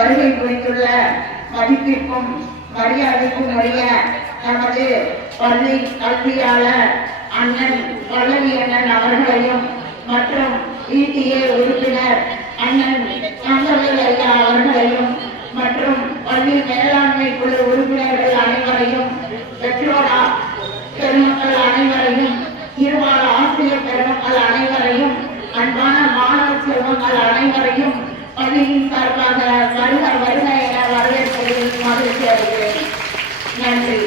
வருகை புரிந்துள்ள மதிப்பிற்கும் மரியாதைக்கும் உரிய நமது பள்ளி கல்வியாளர் அண்ணன் பல்லவி அண்ணன் அவர்களையும் மற்றும் PTA உறுப்பினர் அண்ணன் தங்கவேல் ஐயா அவர்களையும் மற்றும் பள்ளி மேலாண்மை குழு உறுப்பினர்கள் அனைவரையும், பெற்றோர் பெருமக்கள் அனைவரையும், இருவார ஆசிரியர் பெருமக்கள் அனைவரையும், அன்பான மாணவ செல்வங்கள் அனைவரையும் பள்ளியின் சார்பாக வருக வருக என வரவேற்பதில் மகிழ்ச்சி அடைகிறேன். நன்றி.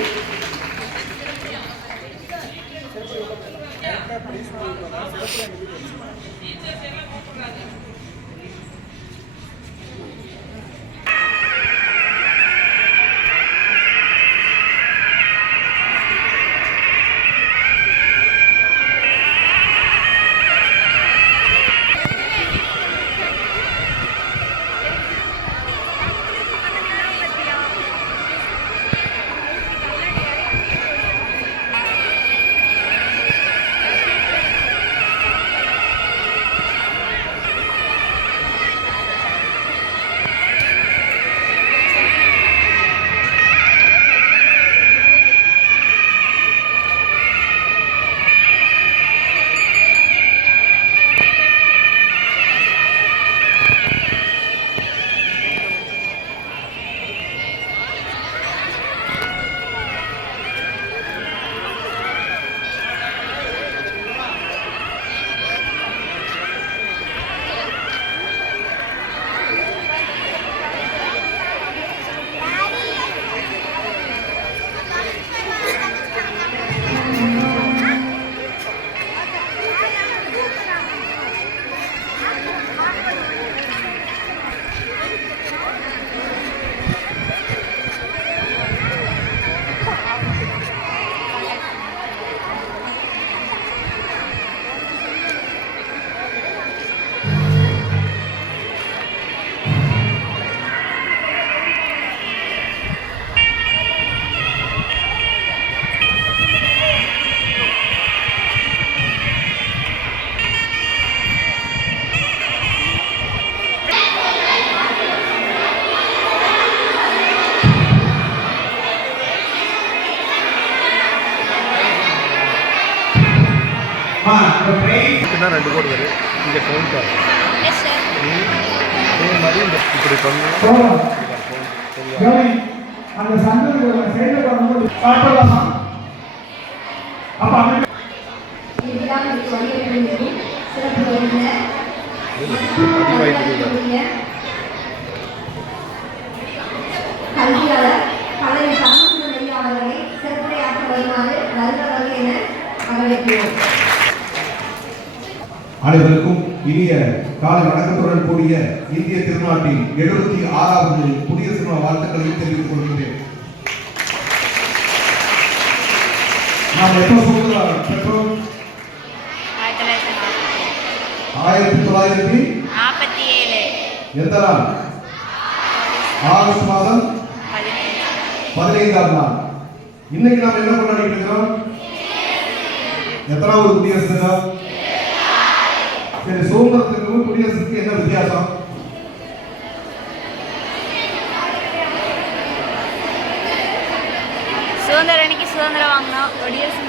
ரெண்டு கோடு வரும் இங்கே கவுண்ட் ஆகும். அதே மாதிரி இந்த இப்படி பண்ணணும். அந்த சந்தர்ப்ப சைடில் வரும்போது பார்க்கலாமா? அப்போ கல்வியாளர் கலை சமூக அவர்களை சிறப்புரையாற்ற வருமாறு நல்லவர்கள் என வரவேற்கிறோம். அனைவருக்கும் இனிய காலை வணக்கத்துடன் கூடிய இந்திய திருநாட்டின் 76வது குடியரசு தின வாழ்த்துக்களை தெரிவித்துக் கொள்கிறேன். நாம் எப்போ பெற்றோம்? 1947 எந்த நாள்? ஆகஸ்ட் மாதம் 15ஆம் நாள். இன்னைக்கு நாம் என்ன கொண்டாடிட்டு இருக்கிறோம்? எத்தனாவது குடியரசு தினம்? சரி, சுதந்திரத்துக்கும் குடியரசுக்கு என்ன வித்தியாசம்? சுதந்திர அன்னைக்கு சுதந்திரம் வாங்கணும், குடியரசு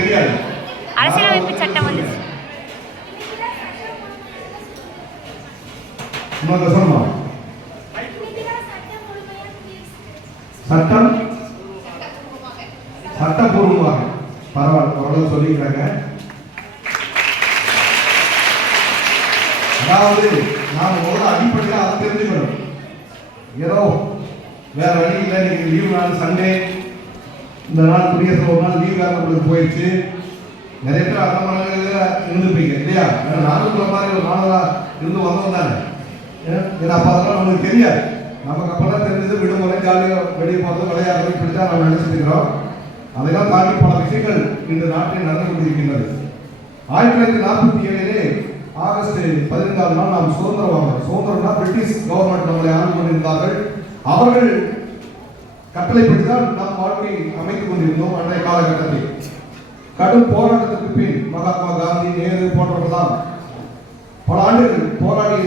தெரியாது. அரசியலமைப்பு சட்டம் வந்துச்சு. சட்டம் சட்டப்பூர்வமாக பரவாயில்ல, ஓரளவு சொல்லிக்கிறாங்க. அதாவது நாம் முதல்ல அடிப்படையாக அதை தெரிஞ்சுக்கணும். ஏதோ வேற வழி இல்லை, இன்னைக்கு லீவு நாள் சண்டே, இந்த நாள் குடியரசு ஒரு நாள் லீவ் நம்மளுக்கு போயிடுச்சு. நிறைய பேர் அந்த மாநிலங்களில் இருந்துப்பீங்க இல்லையா? ஏன்னா நானுக்குள்ள மாதிரி ஒரு மாணவராக இருந்து வந்தோம் தானே. ஏன்னா அப்போ அதெல்லாம் நமக்கு தெரியாது. நமக்கு அப்போதான் தெரிஞ்சது விடுமுறை, ஜாலியாக வெளியே போகிறது, விளையாடுறது, இப்படி தான் நம்ம நினைச்சிருக்கிறோம். அதெல்லாம் தாண்டி பல விஷயங்கள் இந்த நாட்டில் நடந்து கொண்டிருக்கின்றது. 1947 ஆகஸ்ட் 15ஆம் நாள் நாம் சுதந்திரம் வாங்கினோம். சுதந்திரம்னா பிரிட்டிஷ் கவர்மெண்ட் நம்மளை ஆண்டு கொண்டிருந்தார்கள். அவர்கள் கட்டளைப்படி தான் நாம் வாழ்க்கை அமைத்துக் கொண்டிருந்தோம். அன்றைய காலகட்டத்தில் கடும் போராட்டத்துக்கு பின் மகாத்மா காந்தி, நேரு போன்றவர்கள்தான் பல ஆண்டுகள் போராடி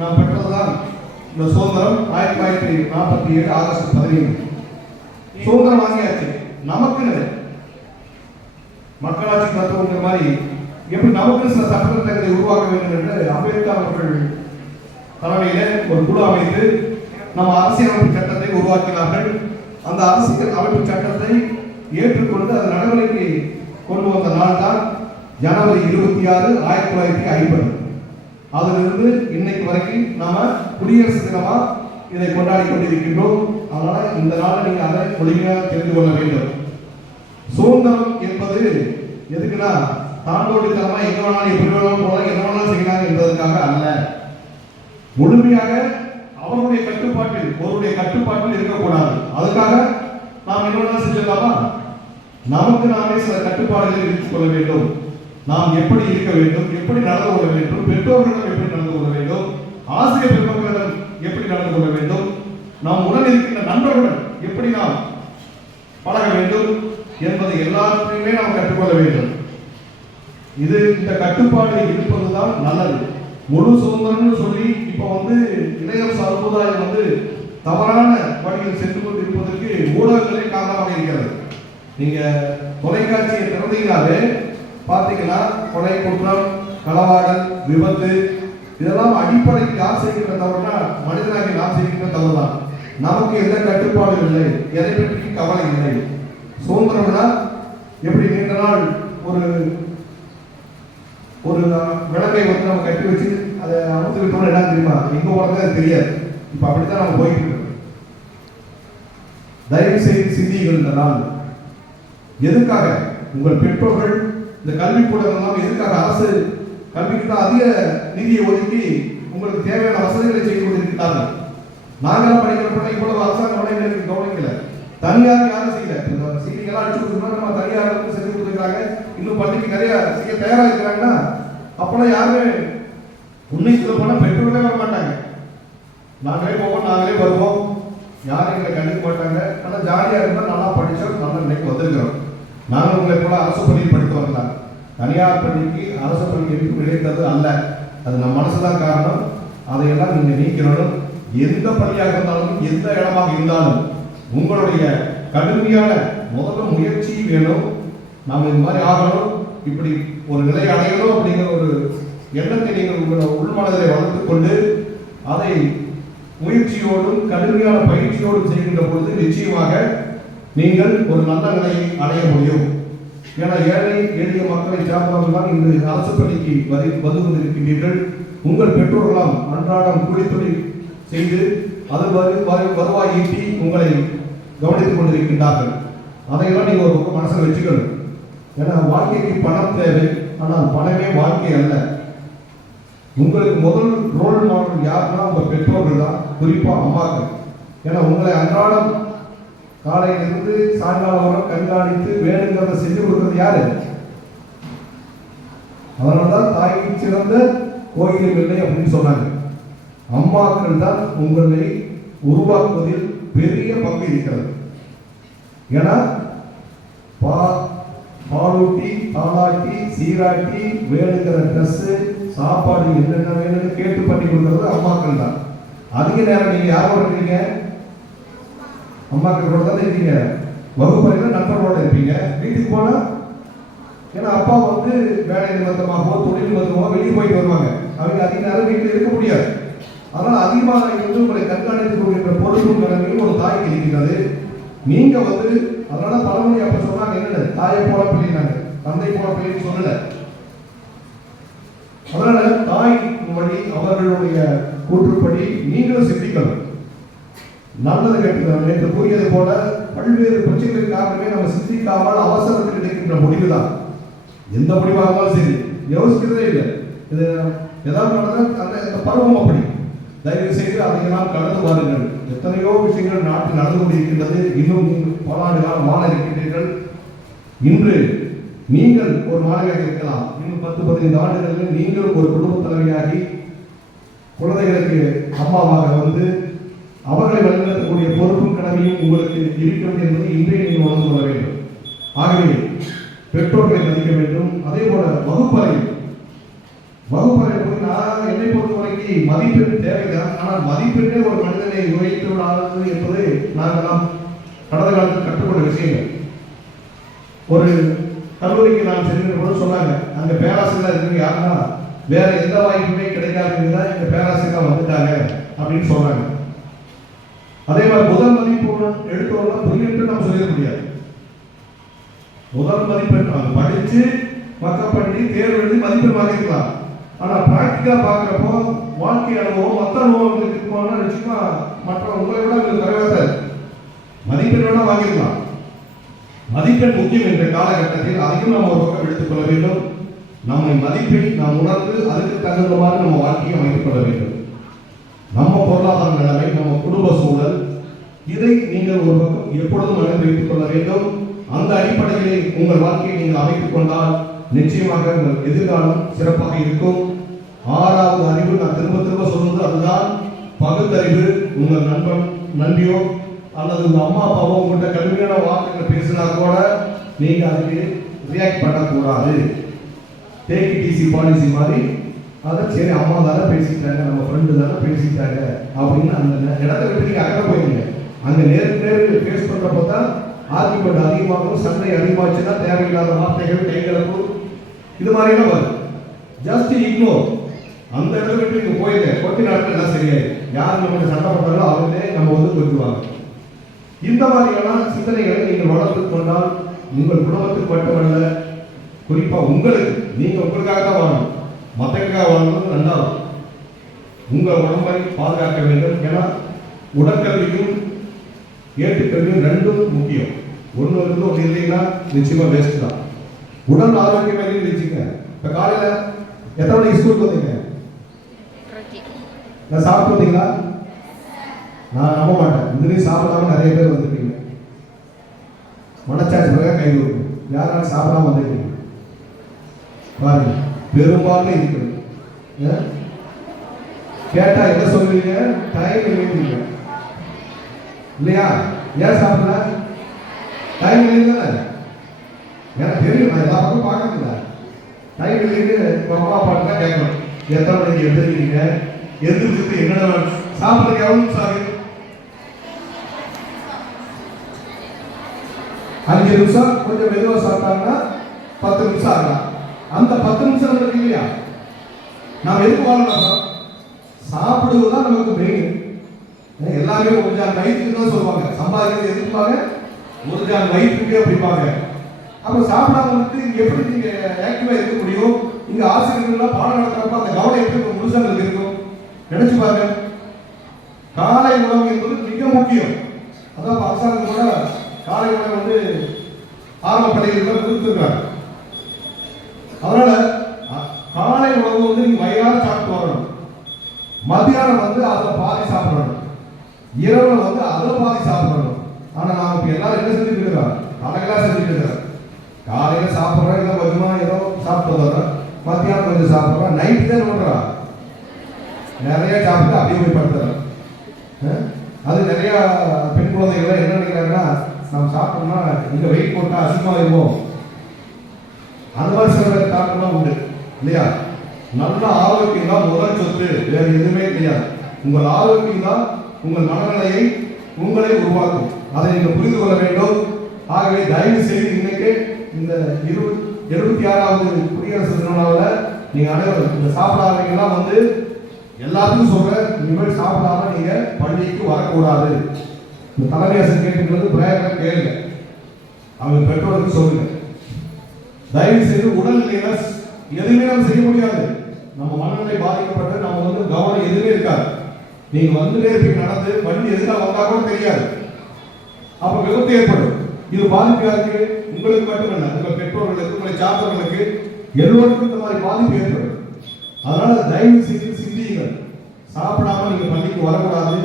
நாம் பெற்றதுதான் இந்த சுதந்திரம் 1947 ஆகஸ்ட் 15. சுதந்திரம் வாங்கியாச்சு. நமக்குன்னு மக்களாட்சி தத்துவங்கிற மாதிரி எப்படி நமக்கு சில சட்டத்திட்டங்களை உருவாக்க வேண்டும் என்று அம்பேத்கர் அவர்கள் தலைமையில ஒரு குழு அமைத்து நம்ம அரசியலமைப்பு சட்டத்தை உருவாக்கினார்கள். அந்த அரசியல் அமைப்பு சட்டத்தை ஏற்றுக்கொண்டு அது நடைமுறைக்கு கொண்டு வந்த நாள் தான் ஜனவரி 26, 1950. அதிலிருந்து இன்னைக்கு வரைக்கும் நாம குடியரசு தினமா இதை கொண்டாடி கொண்டிருக்கின்றோம். அதனால இந்த நாளை நீங்க அதை முழுமையாக தெரிந்து கொள்ள வேண்டும். சுதந்திரம் என்பது எதுக்குன்னா தாண்டோடித்தனமா எங்க வேணாலும் எப்படி வேணாலும் போகலாம், என்ன வேணாலும் செய்யலாம் என்பதற்காக அல்ல. முழுமையாக அவருடைய கட்டுப்பாட்டில் ஒருடைய கட்டுப்பாட்டில் இருக்கக்கூடாது. அதுக்காக நாம் என்ன வேணாலும் செஞ்சிடலாமா? நமக்கு நாமே சில கட்டுப்பாடுகளை விதித்துக் கொள்ள வேண்டும். நாம் எப்படி இருக்க வேண்டும், எப்படி நடந்து கொள்ள வேண்டும், பெற்றோர்களிடம் எப்படி நடந்து கொள்ள வேண்டும், ஆசிரியர் பெருமக்களிடம் எப்படி நடந்து கொள்ள வேண்டும், நாம் உடன் இருக்கின்ற நண்பர்களுடன் எப்படி நாம் பழக வேண்டும் என்பதை எல்லாத்தையுமே நாம் கற்றுக்கொள்ள வேண்டும். இது இந்த கட்டுப்பாடு இருப்பதுதான் நல்லது. முழு சுதந்திரம்னு சொல்லி இப்ப இளைய சமுதாயம் தவறான வழியில் சென்று கொண்டு இருப்பதற்கு ஊடகங்களே காரணமாக இருக்கிறது. நீங்க தொலைக்காட்சியை திறந்தீங்கன்னாலே பார்த்தீங்கன்னா கொலை, குற்றம், களவாடல், விபத்து இதெல்லாம் அடிப்படையில் யார் செய்கின்ற தவறுனா மனிதனாகி நாம் செய்கின்ற தவறு தான். நமக்கு எந்த கட்டுப்பாடும் இல்லை, எதை பற்றியும் கவலை இல்லை. சுதந்திரம்னா எப்படி நீண்ட நாள் ஒரு ஒரு விளக்கை நம்ம கட்டி வச்சு அதை அமுத்து விட்டோம்னா என்ன தெரியுமா, எங்க போறதே தெரியாது. இப்ப அப்படித்தான் நம்ம போயிட்டு இருக்கோம். தயவு செய்து சிந்தியுங்கள். இந்த நாள் எதுக்காக? உங்கள் பெற்றோர்கள் இந்த கல்விக்கூடங்கள்லாம் எதுக்காக அரசு கல்விக்கு தான் அதிக நிதியை ஒதுக்கி உங்களுக்கு தேவையான வசதிகளை செய்து கொண்டிருக்கிறார்கள். நாங்களாம் படிக்கிறப்ப இவ்வளவு அரசாங்கம் கவனிக்கல, தனியார் யாரும் செய்யல. சீனிங்கெல்லாம் அடிச்சு கொடுத்துருந்தா நம்ம தனியாருக்கு செஞ்சு கொடுத்துருக்காங்க. இன்னும் பள்ளிக்கு நிறைய செய்ய தயாராக இருக்கிறாங்கன்னா அப்பெல்லாம் யாருமே உண்மை சொல்ல போனால் பெற்றோர்களே வர மாட்டாங்க. நாங்களே போவோம், நாங்களே வருவோம், யாரும் எங்களை கண்டுக்க மாட்டாங்க. ஆனால் ஜாலியாக இருந்தால் நல்லா படித்தோம், நல்லா நினைக்க வந்திருக்கிறோம். நாங்கள் உங்களை போல அரசு பள்ளியில் படித்து வரலாம். தனியார் பள்ளிக்கு அரசு பள்ளிக்கு நினைத்தது அல்ல. அது நம்ம மனசு தான் காரணம். அதையெல்லாம் நீங்கள் நீக்கணும். எந்த பள்ளியாக இருந்தாலும் எந்த இடமாக இருந்தாலும் உங்களுடைய கடுமையான முதல்ல முயற்சி வேணும். நாம் இது மாதிரி ஆகணும், இப்படி ஒரு நிலை அடையணும் அப்படிங்கிற ஒரு எண்ணத்தை நீங்கள் உங்களோட உள்மனதை வளர்த்துக் கொண்டு அதை முயற்சியோடும் கடுமையான பயிற்சியோடும் செய்கின்ற பொழுது நிச்சயமாக நீங்கள் ஒரு நல்ல நிலையை அடைய முடியும். ஏன்னா ஏழை எளிய மக்களை சார்ந்தவர்கள் இன்று அரசு பள்ளிக்கு வந்து கொண்டிருக்கின்றீர்கள். உங்கள் பெற்றோர்களாம் அன்றாடம் கூலித்தொழில் செய்து அது வருவாய் ஈட்டி உங்களை கவனித்துக் கொண்டிருக்கின்றார்கள். அதையெல்லாம் நீங்கள் ஒரு பக்கம் மனசில் வச்சுக்கணும். ஏன்னா வாழ்க்கைக்கு பணம் தேவை, ஆனால் பணமே வாழ்க்கை அல்ல. உங்களுக்கு முதல் ரோல் மாடல் யாருன்னா உங்கள் பெற்றோர்கள் தான், குறிப்பாக அம்மாக்கள். ஏன்னா உங்களை அன்றாடம் காலையிலிருந்து சாயங்காலம் வரை கண்காணித்து வேணுங்கிறத செஞ்சு கொடுக்கிறது யாரு? அதனால்தான் தாய்க்கு சிறந்த கோயிலும் இல்லை அப்படின்னு சொன்னாங்க. அம்மாக்கள் தான் உங்களை உருவாக்குவதில் பெரிய பங்கு இருக்கிறது. ஏன்னா பாலூட்டி, தாளாட்டி, சீராட்டி, வேணுங்கிற ட்ரெஸ், சாப்பாடு என்னென்ன வேணும்னு கேட்டு பண்ணி கொடுக்கறது அம்மாக்கள் தான். அதிக நேரம் நீங்க யாரோட இருக்கீங்க? அம்மாக்கள் கூட தான் இருக்கீங்க. வகுப்பறையில நண்பர்களோட இருப்பீங்க. வீட்டுக்கு போனா ஏன்னா அப்பா வேலை நிமித்தமாகவோ தொழில் நிமித்தமாகவோ வெளியே போயிட்டு வருவாங்க. அவங்க அதிக நேரம் வீட்டில் இருக்க முடியாது. அதனால் அதிகமாக உங்களை கண்காணித்துக் கொள்கின்ற பொறுப்பும் கடமையும் ஒரு தாய்க்கு இருக்கிறது. நீங்க அதனால பழமொழி அப்ப சொன்னாங்க, என்னன்னு தாயை போல பிள்ளைனாங்க, தந்தை போல பிள்ளைன்னு சொல்லல. அதனால தாய் வழி அவர்களுடைய கூற்றுப்படி நீங்களும் சிந்திக்கணும். நல்லது கேட்கணும். நேற்று கூறியது போல பல்வேறு பிரச்சனைகளுக்கு காரணமே நம்ம சிந்திக்காமல் அவசரத்தில் எடுக்கின்ற முடிவு தான். எந்த முடிவாக இருந்தாலும் சரி யோசிக்கிறதே இல்லை. இது ஏதாவது அந்த பருவம் அப்படி. தயவு செய்து அதையெல்லாம் கடந்து வாருங்கள். எத்தனையோ விஷயங்கள் நாட்டில் நடந்து கொண்டிருக்கின்றது. இன்னும் பலாண்டு காலம் வாழ இருக்கின்றீர்கள். இன்று நீங்கள் ஒரு மாணவியாக இருக்கலாம். இன்னும் 10-15 ஆண்டுகளில் நீங்கள் ஒரு குடும்ப தலைவியாகி குழந்தைகளுக்கு அம்மாவாக அவர்களை வழிநடத்தக்கூடிய பொறுப்பும் கடமையும் உங்களுக்கு இருக்கிறது என்பதை இன்றைய நீங்கள் உணர்ந்து கொள்ள வேண்டும். ஆகவே பெற்றோர்களை மதிக்க வேண்டும். அதே போல வகுப்பறை நான் என்னை பொறுத்த வரைக்கும் மதிப்பெண் தேவைதான். ஆனால் மதிப்பெண்ணே ஒரு மனிதனை உயர்த்தி விடாதது என்பது நாங்கள் கடந்த காலத்தில் கற்றுக்கொண்ட விஷயங்கள். ஒரு கல்லூரிக்கு நான் செல்கிற போது சொன்னாங்க, அங்க பேராசிரியர் இருக்கு யாருன்னா வேற எந்த வாய்ப்புமே கிடைக்காதுன்னு தான் இந்த பேராசிரியர் வந்துட்டாங்க அப்படின்னு சொல்றாங்க. அதே மாதிரி முதல் மதிப்பு எடுத்தோம்னா புரியுது நம்ம சொல்லிட முடியாது. முதல் மதிப்பெண் அது படிச்சு மக்கள் பண்ணி தேர்வு எழுதி மதிப்பெண் வாங்கிக்கலாம். ஆனா பிராக்டிக்கலா பாக்குறப்போ வாழ்க்கை அனுபவம் மற்ற அனுபவங்களுக்கு இருக்குமானா நிச்சயமா மற்ற உங்களை விட உங்களுக்கு குறைவாக மதிப்பெண் வேணா வாங்கிக்கலாம். மதிப்பெண் முக்கியம் என்ற காலகட்டத்தில் அதையும் நம்ம ஒரு பக்கம் எடுத்துக் கொள்ள வேண்டும். நம்மை மதிப்பெண் நாம் உணர்ந்து அதுக்கு தகுந்தவாறு நம்ம வாழ்க்கையை அமைத்துக் கொள்ள வேண்டும். நம்ம பொருளாதார நிலைமை, நம்ம குடும்ப சூழல், இதை நீங்கள் ஒரு பக்கம் எப்பொழுதும் மனதில் வைத்துக் கொள்ள வேண்டும். அந்த அடிப்படையிலே உங்கள் வாழ்க்கையை நீங்கள் அமைத்துக் கொண்டால் நிச்சயமாக உங்கள் எதிர்காலம் சிறப்பாக இருக்கும். 6வது அறிவு, நான் திரும்ப திரும்ப சொல்வது அதுதான் பகுத்தறிவு. உங்கள் நண்பியோ அல்லது உங்க அம்மா அப்பாவோ உங்கள்கிட்ட கடுமையான வார்த்தைகள் பேசினா கூட நீங்க அதுக்கு ரியாக்ட் பண்ணக்கூடாது. டேக் இட் ஈஸி பாலிசி மாதிரி அதை சரி அம்மா தானே பேசிட்டாங்க, நம்ம ஃப்ரெண்டு தானே பேசிட்டாங்க அப்படின்னு அந்த இடத்த விட்டு நீங்க அக்கறை போயிருங்க. அங்க நேருக்கு ஃபேஸ் பண்றப்போ தான் ஆர்குமெண்ட் அதிகமாகும், சண்டை அதிகமாச்சுன்னா தேவையில்லாத வார்த்தைகள், கைகலப்பு இது மாதிரிலாம் வரும். Just ignore. அந்த இடத்துல விட்டு நீங்க போயிருங்க. கொஞ்ச நாட்கள் எல்லாம் சரியாயிடும். யார் நம்ம சண்டை பண்றாங்களோ அவங்களே நம்ம கொஞ்சுவாங்க. இந்த மாதிரியான சிந்தனைகளை நீங்கள் வளர்த்துக் கொண்டால் உங்கள் குடும்பத்துக்கு மட்டுமல்ல, குறிப்பா உங்களுக்கு, நீங்க உங்களுக்காக தான் வாழணும், மற்றக்காக வாழணும். ரெண்டாவது உங்கள் உடம்பை பாதுகாக்க வேண்டும். ஏன்னா உடற்கல்வியும் ஏற்றுக்கல்வியும் ரெண்டும் முக்கியம். ஒன்று இருந்து ஒன்று இல்லைன்னா நிச்சயமா வேஸ்ட் தான். உடல் ஆரோக்கியமாக வச்சுங்க. இப்ப காலையில எத்தனை மணிக்கு ஸ்கூலுக்கு வந்தீங்க? நான் சாப்பிட்டு வந்தீங்களா? நான் நம்ப மாட்டேன். இதுலேயும் சாப்பிடாம நிறைய பேர் வந்துருக்கீங்க. மனச்சாட்சி கை கொடுக்கும். யாராலும் சாப்பிடாம வந்துருக்கீங்க பாருங்க, பெரும்பாலும் இருக்குது. கேட்டா என்ன சொல்லுவீங்க? டைம் இல்லைங்க இல்லையா? ஏன் சாப்பிடல? டைம் இல்லைங்க. எனக்கு தெரியும், நான் எல்லா பக்கம் பார்க்கறதில்ல. டைம் இல்லைன்னு அம்மா அப்பாட்டு தான் கேட்கணும். எத்தனை மணிக்கு எழுந்திருக்கீங்க? எந்திரிச்சுட்டு என்னென்ன சாப்பிட்றதுக்கு எவ்வளோ நிமிஷம் ஆகுது? 5 நிமிஷம். கொஞ்சம் மெதுவாக சாப்பிட்டாங்கன்னா 10 நிமிஷம் ஆகலாம். அந்த 10 நிமிஷம் இருக்கு இல்லையா, நாம் எதுக்கு வாழலாம்? சாப்பிடுவதுதான் நமக்கு மெயின். எல்லாமே ஒரு ஜான் வயிற்றுக்கு தான் சொல்லுவாங்க. சம்பாதிக்கிறது எதுக்குப்பாங்க? ஒரு ஜான் வயிற்றுக்கு அப்படிப்பாங்க. அப்ப சாப்பிடாம வந்து எப்படி நீங்க ஆக்டிவா இருக்க முடியும்? இங்க ஆசிரியர்கள் பாடம் நடத்துறப்ப அந்த கவனம் எப்படி முழுசாக இருக்கும் நினைச்சு பாருங்க. காலை உணவு என்பது மிக முக்கியம். அதான் அரசாங்கம் கூட காலை உணவு வந்து ஆரம்ப பள்ளிகளில் கொடுத்துருக்காங்க. அதனால காலை உணவு வந்து நீங்க வயிறார சாப்பிட்டு வரணும். மத்தியானம் வந்து அதுல பாதி சாப்பிடணும், இரவுல வந்து அதுல பாதி சாப்பிடணும். ஆனா நாம இப்ப எல்லாரும் என்ன செஞ்சுட்டு இருக்கிறோம்? கணக்கெல்லாம் செஞ்சுட்டு இருக்கிறோம். காலையில சாப்பிட்றோம், இல்லை கொஞ்சமா ஏதோ சாப்பிட்டு வர்றோம், மத்தியானம் கொஞ்சம் சாப்பிட்றோம், நைட்டு தான் பண்றோம் நிறைய சாப்பிட்டு அப்படியே போய் படுத்துறோம். அது நிறைய பெண் குழந்தைகள் என்ன நினைக்கிறாங்கன்னா, நம்ம சாப்பிட்டோம்னா இங்க வெயிட் போட்டா அசிங்கமா இருக்கும். அந்த மாதிரி சில தாக்கம்லாம் உண்டு இல்லையா? நல்ல ஆரோக்கியம் தான் முதல் சொத்து, வேற எதுவுமே கிடையாது. உங்கள் ஆரோக்கியம் தான் உங்கள் மனநிலையை உங்களை உருவாக்கும். அதை நீங்க புரிந்து கொள்ள வேண்டும். ஆகவே தயவு செய்து இன்னைக்கு இந்த 76வது குடியரசு தினவிழாவில் நீங்க அனைவரும் இந்த சாப்பிடாதீங்கலாம் வந்து எல்லாத்துக்கும் சொல்ற, இனிமேல் சாப்பிடாம நீங்க பள்ளிக்கு வரக்கூடாது. இந்த தலைமை ஆசிரியர் கேட்டுக்கிறது பிரயோகம் கேளுங்க, அவங்க பெற்றோருக்கு சொல்லுங்க. தயவு செய்து உடல்நிலையில எதுவுமே நம்ம செய்ய முடியாது. நம்ம மனநிலை பாதிக்கப்பட்டு நம்ம வந்து கவனம் எதுவுமே இருக்காது. நீங்க வந்துட்டே இருப்பீங்க, நடந்து வண்டி எதுக்காக வந்தா கூட தெரியாது. அப்ப விபத்து ஏற்படும். இது பாதிப்பு யாருக்கு? உங்களுக்கு மட்டுமல்ல, உங்க பெற்றோர்களுக்கு, உங்களை சார்ந்தவர்களுக்கு, எல்லோருக்கும் இந்த மாதிரி பாதிப்பு ஏற்படும். அதனால தயவு செய்து சிந்தியுங்கள். சாப்பிடாம நீங்க பள்ளிக்கு வரக்கூடாது.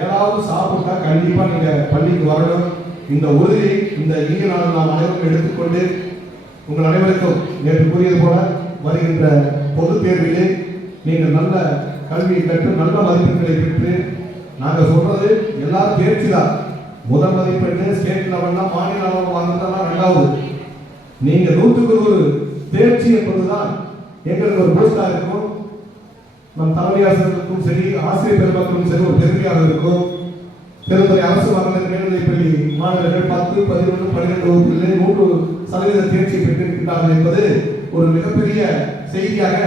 ஏதாவது சாப்பிட்டா கண்டிப்பா நீங்க பள்ளிக்கு வரணும். இந்த உறுதியை இந்த இந்திய நாடு நாம் அனைவரும் எடுத்துக்கொண்டு உங்கள் அனைவருக்கும் நேற்று கூறியது போல வருகின்ற பொது தேர்விலே நீங்கள் நல்ல கல்வியை கற்று நல்ல மதிப்பெண்களை பெற்று, நாங்கள் சொல்றது எல்லாரும் தேர்ச்சி தான். முதல் மதிப்பெண் ஸ்டேட் லெவல்னா மாநில அளவில் வாங்குறதெல்லாம் ரெண்டாவது. நீங்க 100க்கு 100 தேர்ச்சி என்பதுதான் எங்களுக்கு ஒரு பூஸ்டா இருக்கும். நம் தலைமை ஆசிரியர்களுக்கும் சரி, ஆசிரியர் பெருமக்களும் சரி ஒரு பெருமையாக இருக்கும். பெருந்துறை அரசு மகளிர் மேல்நிலைப்பள்ளி மாணவர்கள் 10, 11, 12 வகுப்புகளில் 100% தேர்ச்சி பெற்றிருக்கிறார்கள் என்பது ஒரு மிகப்பெரிய செய்தியாக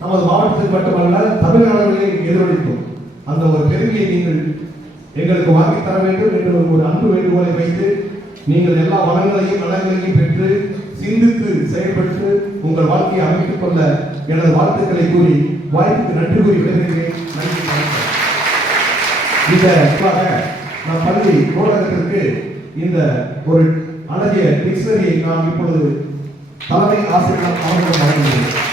நமது மாவட்டத்தில் மட்டுமல்ல தமிழ்நாடுகளிலே எதிரொலிக்கும். அந்த ஒரு பெருமையை நீங்கள் எங்களுக்கு வாங்கி தர வேண்டும் என்று ஒரு அன்பு வேண்டுகோளை வைத்து நீங்கள் எல்லா வளங்களையும் நலங்களையும் பெற்று சிந்தித்து செயல்பட்டு உங்கள் வாழ்க்கையை அமைத்துக் கொள்ள எனது வாழ்த்துக்களை கூறி வாய்ப்புக்கு நன்றி கூறி விடைபெறுகிறேன். நன்றி. இதற்காக நம் பள்ளி நூலகத்திற்கு இந்த ஒரு அழகிய டிக்ஷனரியை நாம் இப்பொழுது தலைமை ஆசிரியர் அவர்கள் வழங்குகிறேன்.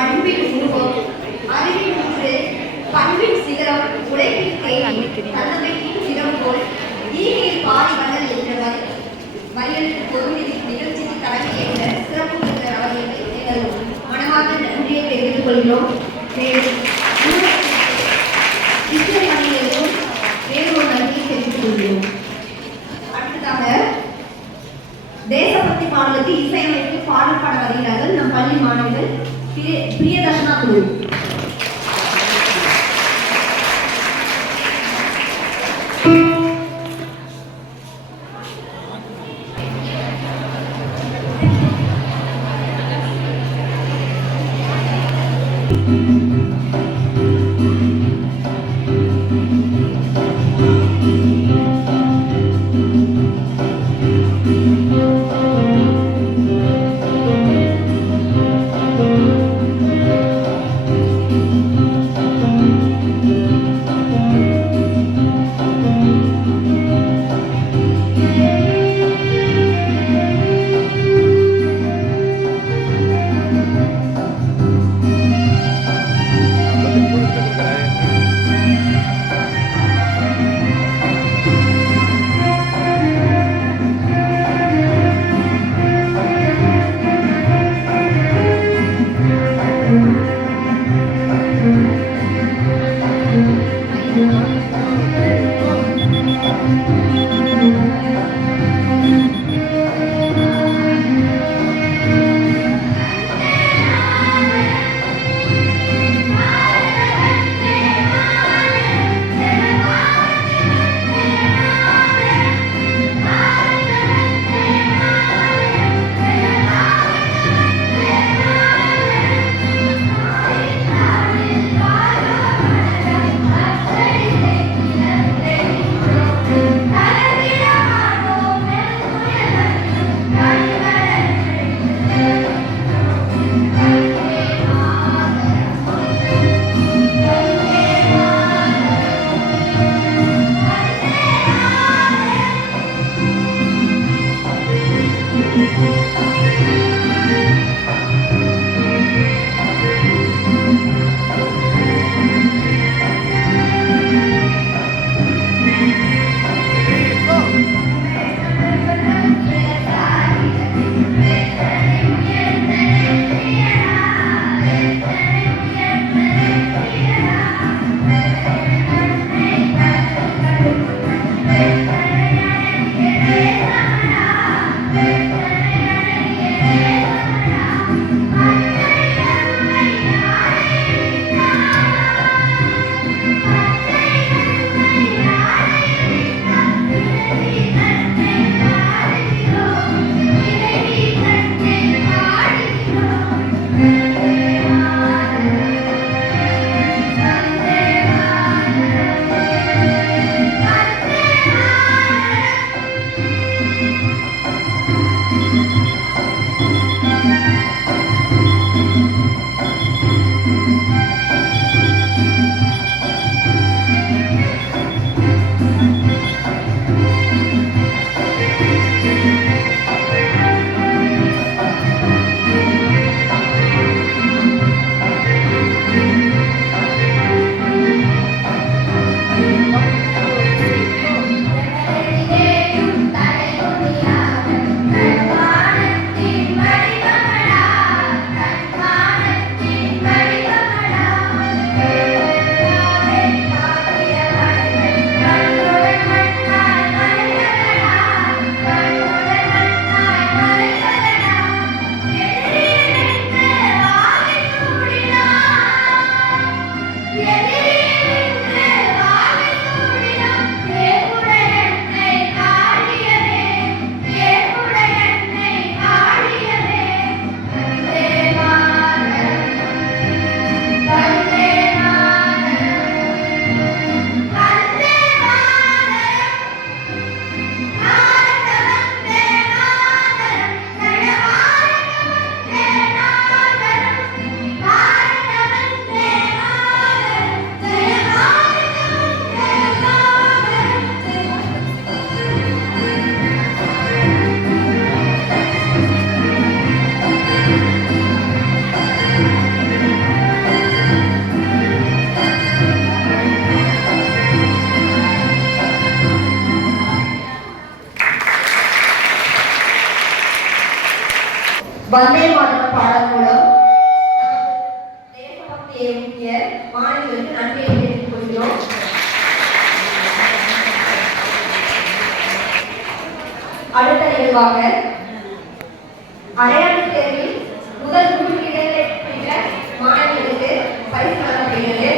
அன்பின் உருவம், அறிவின் ஊற்று, பண்பின் சிகரம், உழைப்பின் தேவை, தன்னமையின் சிரம் போல் ஈகையில் பாடி வளர் என்றவர் வயலுக்கு பொது நிகழ்ச்சிக்கு தலைமை என்ற சிறப்பு மிக்க அவர்களை எங்கள் மனமார்ந்த நன்றியை தெரிவித்துக் கொள்கிறோம். மேலும் இஸ்ரேல் அணியினருக்கும் வேறு ஒரு நன்றியை தெரிவித்துக் கொள்கிறோம். அடுத்ததாக தேசபக்தி பாடலுக்கு இசையமைத்து பாடல் பாட வருகிறார்கள் நம் பள்ளி மாணவிகள் பிரியதர்ஷனா குழு. வந்தே மாதரம் பாடல் மூலம் தேசபக்தியை ஊட்டிய மாணவர்களுக்கு நன்றியை தெரிவித்துக் கொள்கிறோம். அடுத்த நிகழ்வாக அரையாண்டு தேர்வில் முதல் 3 இடங்களை பெற்ற மாணவர்களுக்கு பரிசு வழங்கப்படுகிறது.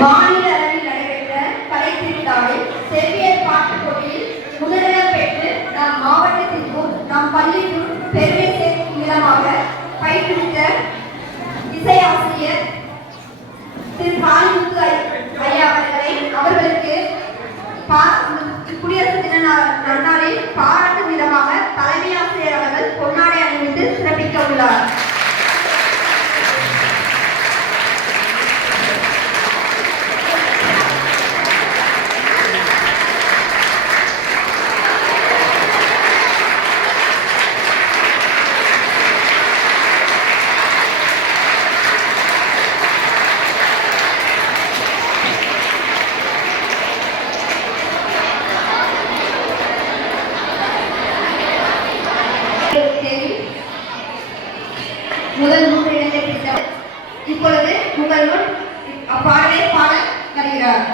மாநில அளவில் நடைபெற்ற கலை திருவிழாவில் செவ்வியல் பாட்டுப் போட்டியில் முதலிடம் பெற்று நம் மாவட்டத்திற்கும் நம் பள்ளிக்கும் பெருமை சேர்க்கும் விதமாக பயிற்றுவித்த இசையாசிரியர் திரு காளிமுத்து ஐயா அவர்களுக்கு குடியரசு தின நன்னாளில் பாராட்டும் விதமாக தலைமை ஆசிரியர் அவர்கள் பொன்னாடை அணிவித்து சிறப்பிக்க உள்ளார். முதல் 3 இடங்களை பிடித்தவர் இப்பொழுது உங்கள் முன் அப்பாடலை பாட வருகிறார்.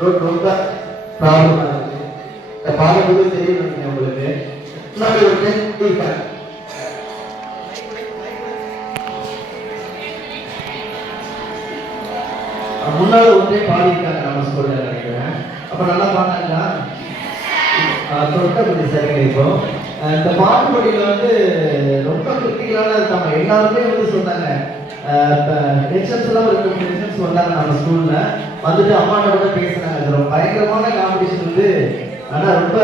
ரோட் ரொம்ப ப்ராப்ளமாக இருக்குது. இந்த பாலப்போது தெரியும் நினைக்கிறேன் உங்களுக்கு. முன்னாடி ஒரு டெஸ்ட் இருக்காங்க. முன்னாள் ஒன்றே பாடியிருக்காங்க நம்ம ஸ்கூல்ல நினைக்கிறேன். அப்போ நல்லா பாடினாங்களா? தொட்டபடி சரிங்க. இப்போ இந்த பாட்டு போட்டியில் வந்து ரொம்ப கிரிட்டிக்கலான நம்ம எல்லாருமே வந்து சொன்னாங்க. டென்ஷன்ஸ் எல்லாம் ஒரு 2 டென்ஷன்ஸ் வந்தாங்க நம்ம ஸ்கூல்ல வந்துட்டு அம்மாட்ட கூட பேசினாங்க. அது ரொம்ப பயங்கரமான காம்படிஷன் வந்து. ஆனால் ரொம்ப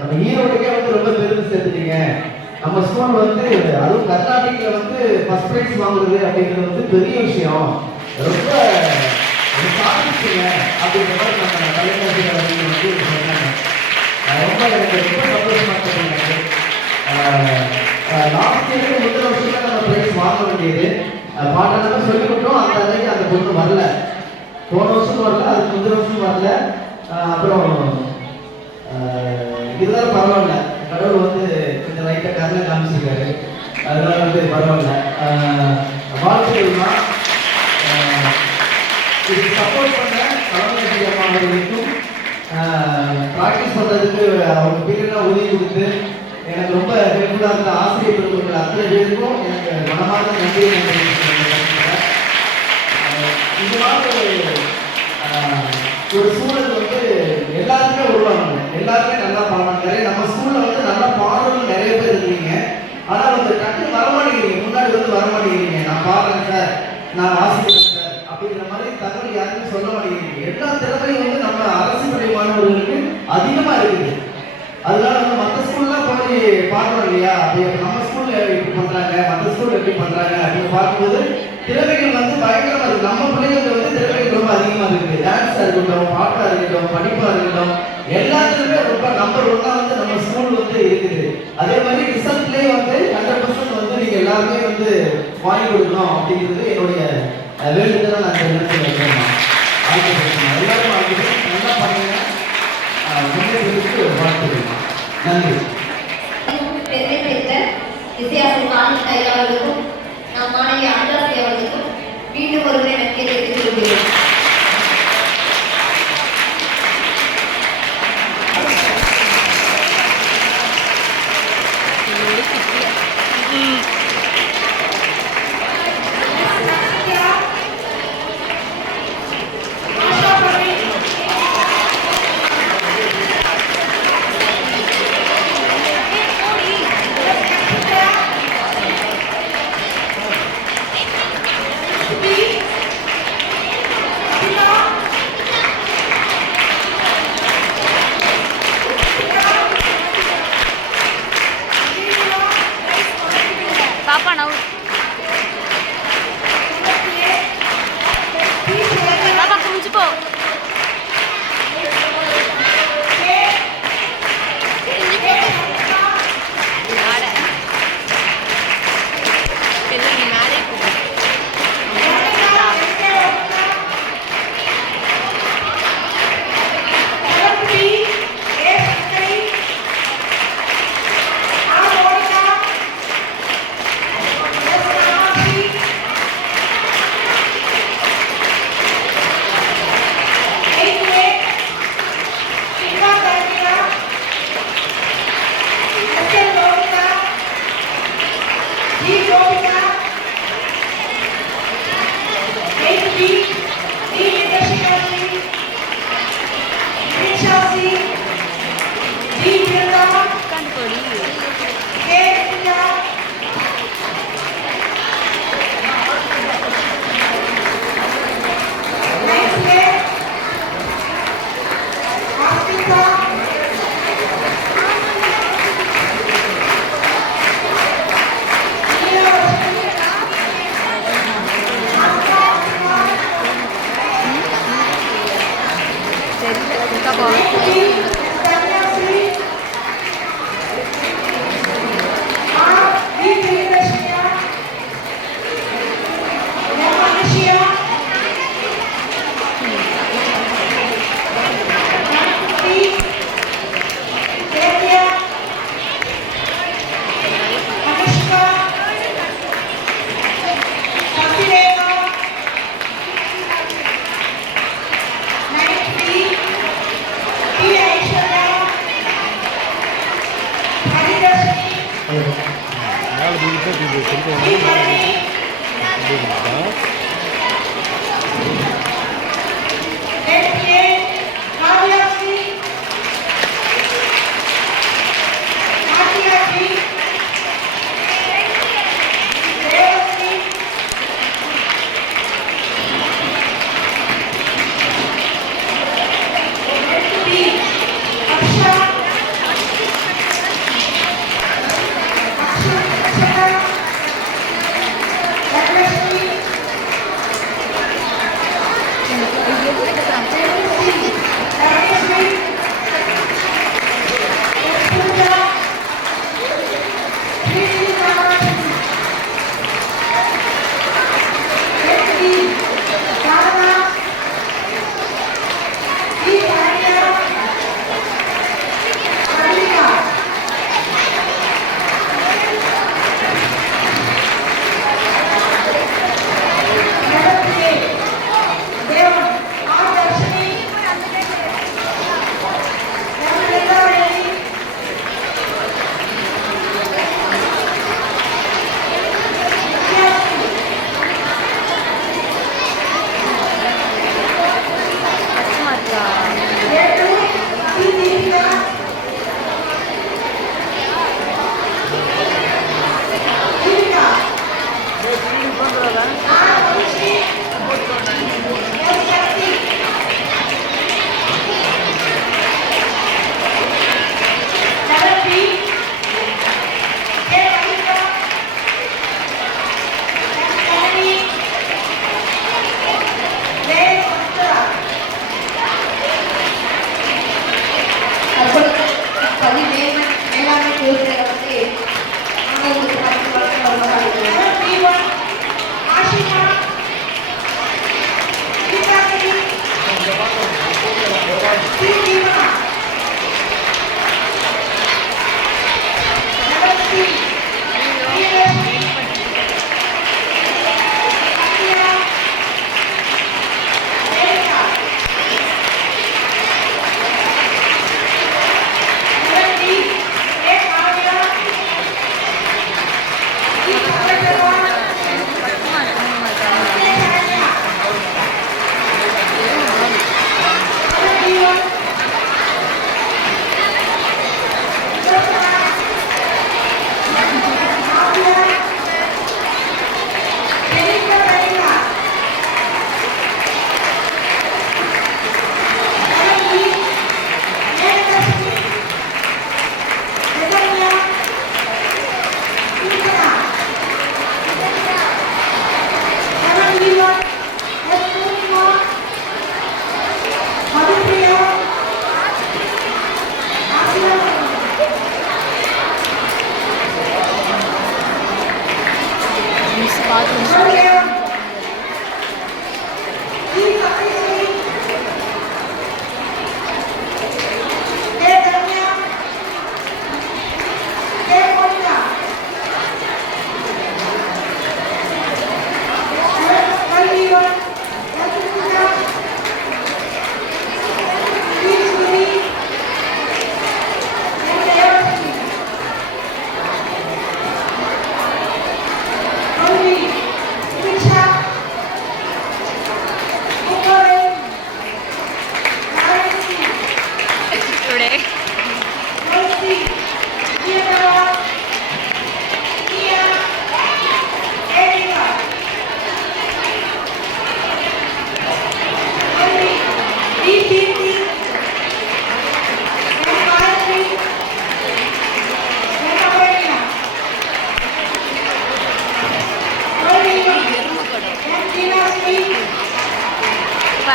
நம்ம ஈரோட்டுக்கே வந்து ரொம்ப பெருமை சேர்த்துட்டீங்க. நம்ம ஸ்கூல் வந்து அதுவும் கர்நாடிக்கில் வந்து ஃபர்ஸ்ட் ப்ரைஸ் வாங்குறது அப்படிங்கிறது வந்து பெரிய விஷயம். ரொம்ப சாதிச்சுங்க அப்படிங்கிற மாதிரி நம்ம கலைஞர்கள் வந்து சொன்னாங்க. ரொம்ப எனக்கு ரொம்ப சந்தோஷமா இருந்தது. லாஸ்ட் இயருக்கு முந்தின வருஷம் தான் நம்ம ப்ரைஸ் வாங்க வேண்டியது. பாட்டெல்லாம் சொல்லி கொடுத்தோம். அந்த அன்னைக்கு அந்த பொண்ணு வரல. போன வருஷம் வரல, அதுக்கு முந்தின வருஷம் வரல. அப்புறம் இருந்தாலும் பரவாயில்ல, கடவுள் வந்து கொஞ்சம் லைட்டாக கருணை காமிச்சிருக்காரு. அதனால வந்து பரவாயில்ல. வாழ்த்துக்கள்னா இதுக்கு சப்போர்ட் பண்ண தலைமை அம்மா அவர்களுக்கும் ப்ராக்டிஸ் பண்ணுறதுக்கு அவங்க பீரியட்லாம் உதவி கொடுத்து எனக்கு ரொம்ப ஹெல்ப்ஃபுல்லாக இருந்த ஆசிரியர் பெருமக்கள் அத்தனை பேருக்கும் எனக்கு மனமார்ந்த நன்றியை இது மாதிரி ஒரு சூழல் வந்து எல்லாருமே உருவாங்க. எல்லாருமே நல்லா பாடுறாங்க. நிறைய நம்ம ஸ்கூல்ல வந்து நல்லா பாடுறவங்க நிறைய பேர் இருக்கீங்க. ஆனால் வந்து டக்குன்னு வரமாட்டேங்கிறீங்க. முன்னாடி வந்து வரமாட்டேங்கிறீங்க. நான் பாடுறேன் சார், நான் வாசிக்கிறேன் சார் அப்படிங்கிற மாதிரி தகவல் யாருமே சொல்ல மாட்டேங்கிறீங்க. எல்லா திறமையும் வந்து நம்ம அரசு பள்ளி மாணவர்களுக்கு அதிகமாக இருக்குது. அதனால வந்து மற்ற ஸ்கூல்லாம் போய் பார்க்கணும் இல்லையா? அப்படி நம்ம ஸ்கூல்ல எப்படி பண்றாங்க, மற்ற ஸ்கூல்ல எப்படி பண்றாங்க அப்படின்னு பார்க்கும்போது திறமைகள் வந்து பயங்கரமா இருக்கு. நம்ம பிள்ளைங்களுக்கு வந்து திறமைகள் ரொம்ப அதிகமா இருக்குது. டான்ஸா இருக்கட்டும், பாட்டா இருக்கட்டும், படிப்பா இருக்கட்டும், எல்லாத்துலயுமே ரொம்ப நம்பர் 1 வந்து நம்ம ஸ்கூல் வந்து இருக்குது. அதே மாதிரி ரிசல்ட்லயே வந்து 100% வந்து நீங்க எல்லாருமே வந்து வாங்கி கொடுக்கணும் அப்படிங்கிறது என்னுடைய வேண்டுதலை நான் இந்த நேரத்தில் வைக்கிறேன். எல்லாரும் நல்லா பண்ணுங்க. நன்றி. பெருமை பெற்ற வித்தியாசம் அவர்களுக்கும் நம் மாணவி அனுராசி அவர்களுக்கும் மீண்டும் ஒருமுறை நன்றி தெரிவித்துக் கொள்கிறேன். பாப்பா நவு பாப்பா குமிச்சுப்போ.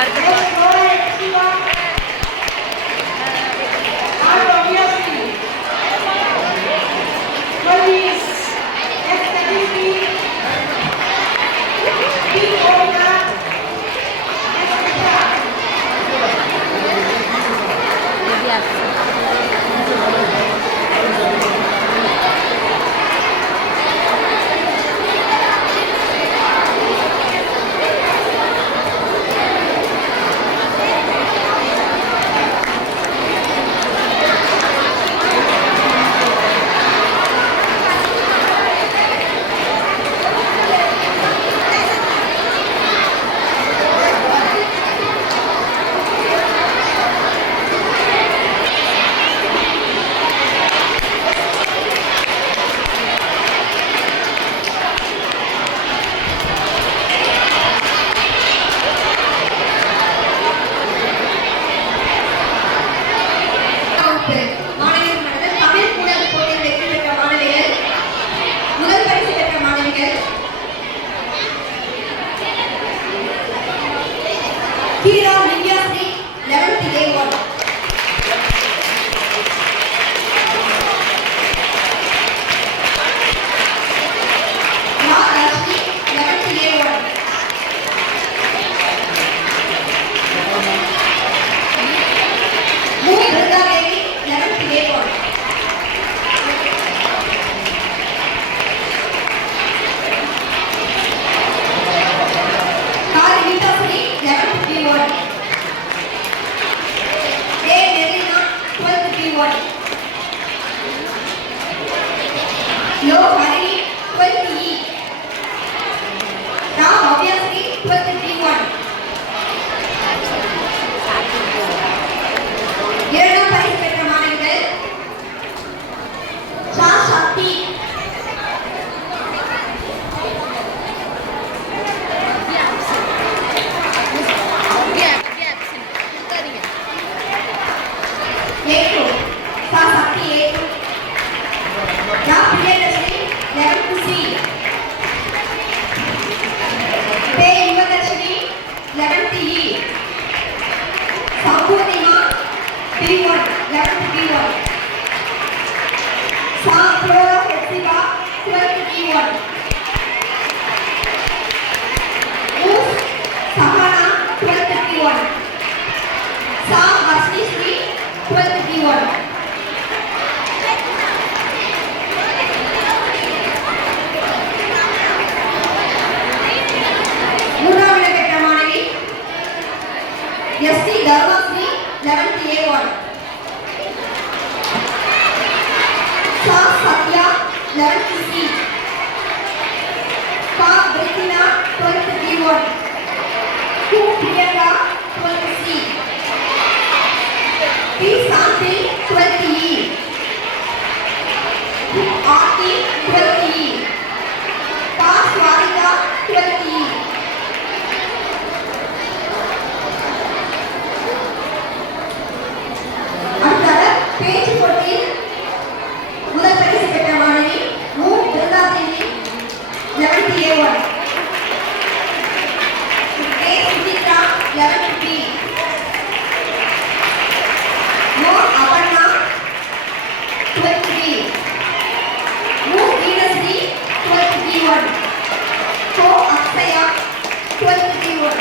இருக்கட்டும் இருக்கட்டும். மாணவியர் மன்றத்தில் தமிழ் கூடல் போட்டியில் வெற்றி பெற்ற மாணவிகள், முதல் பரிசு பெற்ற மாணவிகள் Keera Vidyasri 11th A1, Rajshri 11th A1, Durga Devi 11th A1, Kari Vitasri 11th B1, A Nerina 12th B1, Lo Harini 12th E, Ram Abhyasri 12th B1. இரண்டாம் பரிசு பெற்ற மாணவிகள் சா சக்தி, A2, சா சக்தி A2, ரா பிரியதர்ஷினி 11th C, பே Yuvadharshini 11th E, சம்பூர்ணிமா B1 11th B1, Sa Flora Hetsiva 12th B1, Us Sahana 12th B1, Sa Harshni Sri 12th B1. மூன்றாம் இடம் பெற்ற மாணவி S.T. Dharmasri 11th A1, Sa Satya 11th C, Ka Britina 12th B1, Ku Priyanka 12th C, P Santi 12th E, Ku Aarti 12th E, Pa Swarika 12th E. அடுத்ததாக பேச்சு போட்டியில் முதல் பரிசு பெற்ற மாணவி மு Durga Devi 11th A1, K Suchitra 11th B, மோ Aparna 12th B, மு Veerasri 12th B1, கோ Akshaya 12th B1.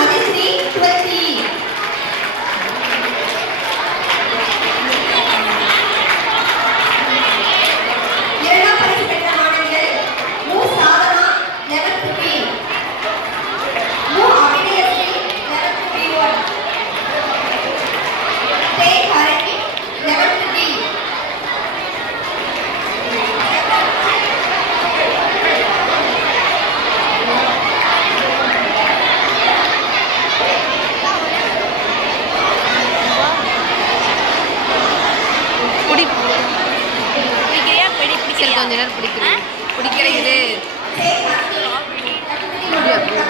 Aditri 12th E, இரண்டாம் பரிசு பெற்ற மாணவிகள் மு சாதனா 11th B, மு அபிநயஸ்ரீ 11th B1, தே ஹரணி 11th B, பிடிக்கிறியா கொஞ்ச நேரம் பிடிக்கிறேன் பிடிக்கிறது தே ஹரணி 11th B.